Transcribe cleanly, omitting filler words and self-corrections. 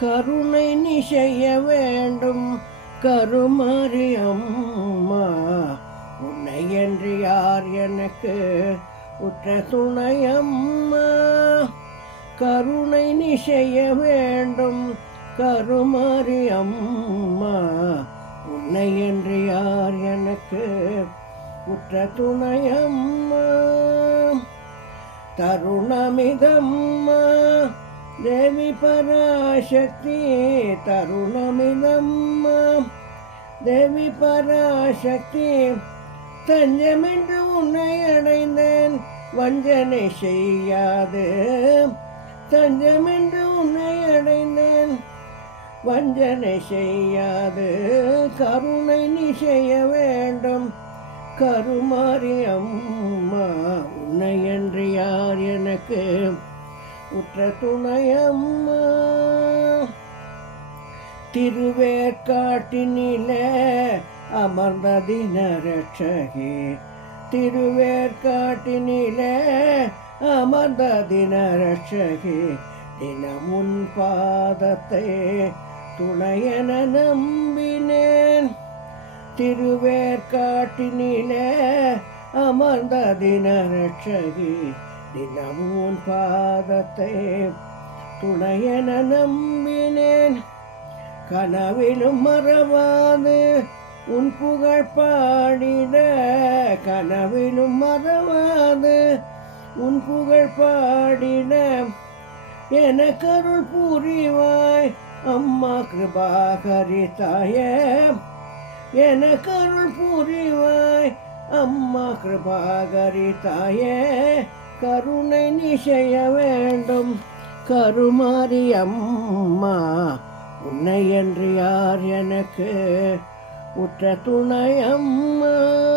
கருணை நீ செய்ய வேண்டும் கருமாரி அம்மா. உன்னை என்று யார் எனக்கு உற்ற துணையம்மா. கருணை நீ செய்ய வேண்டும் கருமாரி அம்மா. உன்னை என்று யார் எனக்கு உற்ற துணையம்மா. தருணமிதம்மா தேவி பராசக்தி. தருணமிதம்மா தேவி பராசக்தி. தஞ்சமென்று உன்னை அடைந்தேன் வஞ்சனை செய்யாது. தஞ்சமென்று உன்னை அடைந்தேன் வஞ்சனை செய்யாது. கருணை நீ செய்ய வேண்டும் கருமாரி அம்மா. உன்னை என்று யார் எனக்கு உற்ற துணையம்மா. திருவேற்காட்டினிலே அமர்ந்த தினரட்சகி. திருவேற்காட்டினிலே அமர்ந்த தினரட்சகி. தினமுன் பாதத்தை துணையென நம்பினேன். திருவேற்காட்டினிலே அமர்ந்த தினரட்சகி. தினமுன் பாதத்தை துணையென நம்பினேன். கனவிலும் மறவாது உன் புகழ் பாடிட. கனவிலும் மறவாது உன் புகழ் பாடிட. எனக்கு அருள் புரிவாய் அம்மா கிருபாகரி தாயே. எனக்கு அருள் புரிவாய் அம்மா கிருபாகரி தாயே. கருணை நீ செய்ய வேண்டும் கருமாரி அம்மா. உன்னை என்று யார் எனக்கு உற்ற துணையம்மா.